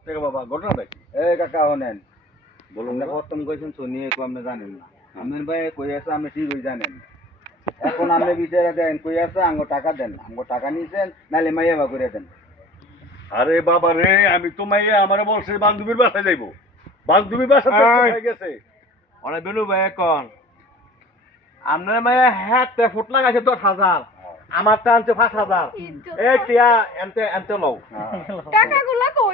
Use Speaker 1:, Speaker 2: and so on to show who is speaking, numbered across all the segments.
Speaker 1: টাকা বাবা ঘটনাটা কি?
Speaker 2: এই কাকা হনেন
Speaker 1: বলুন
Speaker 2: আপনি
Speaker 1: না।
Speaker 2: প্রথম কইছেন সোনিয়ে কো আপনি জানেন না আমির ভাই কই আছে আপনি ঠিকই জানেন এখন আপনি বিচারে দেন কই আছে আঙ্গো টাকা দেন আঙ্গো টাকা নিছেন নালে মাইয়া বা করে দেন
Speaker 1: আরে বাবা রে, আমি তো মাইয়া আমারে বলছে বান্ধবীর বাসায় যাইবো। বান্ধবীর বাসা হয়ে গেছে।
Speaker 3: অনেক বেনু ভাই এখন আপনার মায়া হাতে ফুট লাগাইছে 10,000 আমার টা আনছে 5,000 এই টিয়া এনতে এনতে লও
Speaker 4: টাকাগুলা কই?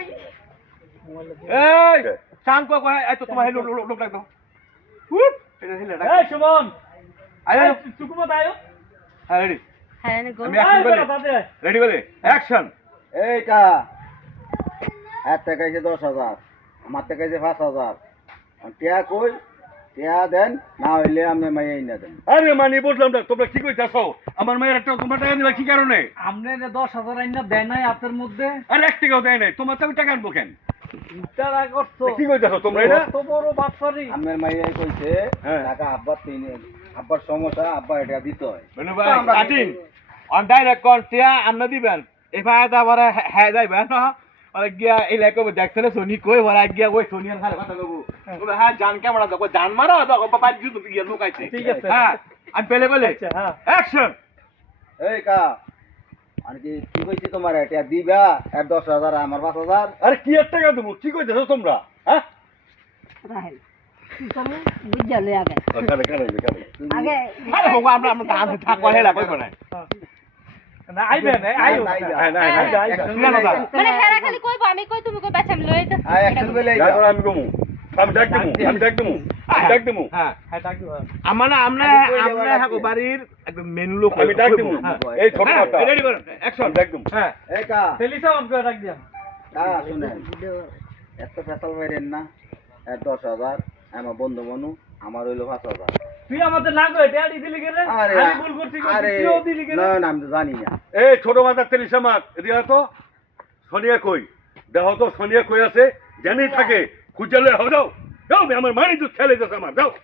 Speaker 3: এই শান কো কয় এই তো তোমার হেলো লোক লাগতো হুপ এটা হেলে ডাক এই সুমন আয় সুকুমত আয়ো হ্যাঁ রেডি
Speaker 4: হ্যাঁ নে গো।
Speaker 3: আমি অ্যাকশন বলি রেডি বলি অ্যাকশন
Speaker 2: এই কা হাত টাকা আছে 10,000 আমার টাকা আছে 5,000 আর টিয়া কই টিয়া দেন না হইলে আপনি মাইয়া না দেন
Speaker 1: আরে মানে বুঝলাম না, তোমরা কি কইতাছো? আমার মায়ের একটা তোমরা টাকা দিবা কি কারণে?
Speaker 5: আপনি 10,000 আইনা দেয় নাই আপনার মধ্যে
Speaker 1: আর 1 টাকাও দেয় নাই, তোমার তো আমি টাকা আনবো কেন?
Speaker 5: তারা করছো
Speaker 1: কি কইতাছো তোমরা এটা?
Speaker 5: কত বড় বাটপারি।
Speaker 2: আপনার মাইয়াই কইছে
Speaker 1: হ্যাঁ।
Speaker 2: টাকা আব্বার আব্বার সমস্যা আব্বা এটা দিতে হয়
Speaker 3: বেনু ভাই কাটিং অন ডাইরেক্ট কল টিয়া আমনা দিবেন এফআই তারপরে হ্যাঁ যাইবেন না আরে গিয়া এই লাইক কবে দেখছলে সোনি কই ওরা গিয়া ওই সোনিয়ার খালে কথা কইবো বলে হ্যাঁ জান ক্যামেরা দেখো জান মারো দেখো বাবা জুতো গিয়া লুকাইছে
Speaker 5: ঠিক আছে।
Speaker 3: হ্যাঁ আমি পেলে বলে
Speaker 5: আচ্ছা, হ্যাঁ।
Speaker 3: অ্যাকশন
Speaker 2: এই কা আর কি কইছি তোমার এটা দিবা আর 10,000 আমার 5,000
Speaker 1: আরে কি 1 টাকা দেবো? কি কইতাছো তোমরা? হ্যাঁ?
Speaker 4: রাহেল তুমি বুঝা লই আগে
Speaker 1: কানে কানে কানে।
Speaker 4: আগে
Speaker 3: আরে বাবা আমরা আমরা দান থাকো হেলা কইবো না
Speaker 5: না আইবেন আইও
Speaker 2: না, না,
Speaker 1: হ্যাঁ না না।
Speaker 5: আইবা
Speaker 3: না, না, না।
Speaker 4: মানে হেরা খালি কইবো আমি কই তুমি কই বাচ্চা আমি লই আইতাছি
Speaker 2: আই অ্যাকশন বলে
Speaker 1: যা করো আমি কমু। আমি ডাক দেবো, আমি ডাক দেবো, আমি ডাক দেবো।
Speaker 3: হ্যাঁ
Speaker 5: হ্যাঁ ডাক দিবা
Speaker 3: আমরা না আমরা
Speaker 2: আমি কই যাবার
Speaker 3: আমরা
Speaker 2: আগে।
Speaker 3: হাকো বাড়ির একদম মেন লোক
Speaker 1: আমি ডাক দেবো। এই ছোট কথা।
Speaker 3: রেডি করুন অ্যাকশন
Speaker 1: আমি ডাক দেবো।
Speaker 3: হ্যাঁ
Speaker 2: এই কা
Speaker 5: টেলিসা অন করে ডাক দিয়া
Speaker 2: কা শুনেন এত ফেসাল বাইরেন না আর 10,000 আমার বন্ধু মনু আমার হইলো 5,000
Speaker 5: তুই আমাদের না কই ড্যাডি দিলি গেলে
Speaker 2: আরে
Speaker 5: আমি ভুল করছি
Speaker 2: আরে
Speaker 5: তুইও দিলি গেলে
Speaker 2: না না আমি তো জানি না
Speaker 1: এই ছোট মাথার তেলিশা মাছ এদিকে তো সোনিয়া কই দেখো তো সোনিয়া কই আছে জানি থাকে খুঁজলে হও যাও যাও আমার মানি দুধ খেলে যাচ্ছে আমার যাও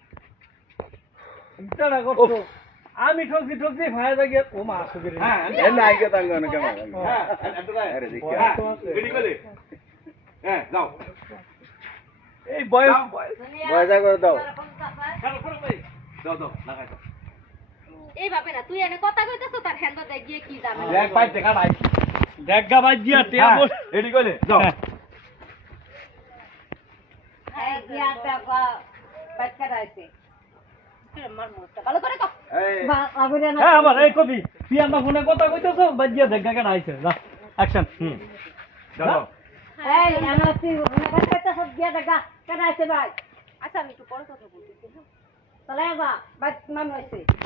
Speaker 5: তারা করছো আমি ঠকছি ফায়দা গিয়ে ও মা আসবে রে
Speaker 3: হ্যাঁ
Speaker 2: এ না আইগে তাঙ্গ না কেমন
Speaker 3: হ্যাঁ
Speaker 2: আরে দেখি
Speaker 3: রেডি করে হ্যাঁ যাও
Speaker 5: এই বয়স
Speaker 2: বয়সা করে দাও
Speaker 3: দাও দাও লাগাই দাও
Speaker 4: এই বাপে না তুই এনে কথা কইতাছ তার হ্যান্ড দে গিয়ে কি জানে
Speaker 3: এক পাইতে দেখা ভাই
Speaker 5: দেখা বাজ দিয়া টিয়া বল
Speaker 3: রেডি করে যাও
Speaker 4: এই গিয়া টাকা বাচ্চা রাইছে মার মুখটা ভালো করে কও
Speaker 2: এই
Speaker 4: আগুরে না
Speaker 5: হ্যাঁ আমার এই কবি তুই আমার ফোনে কথা কইতাছ বাজ দিয়া দেখা কেন আইছে যা অ্যাকশন
Speaker 3: যাও
Speaker 4: এই এনে তুই ওখানে কথা কইতাছ গিয়া দেখা কেন আইছে ভাই আচ্ছা আমি একটু পরে কথা বলতেছি তাহলে বা বাচ্চা মান হইছে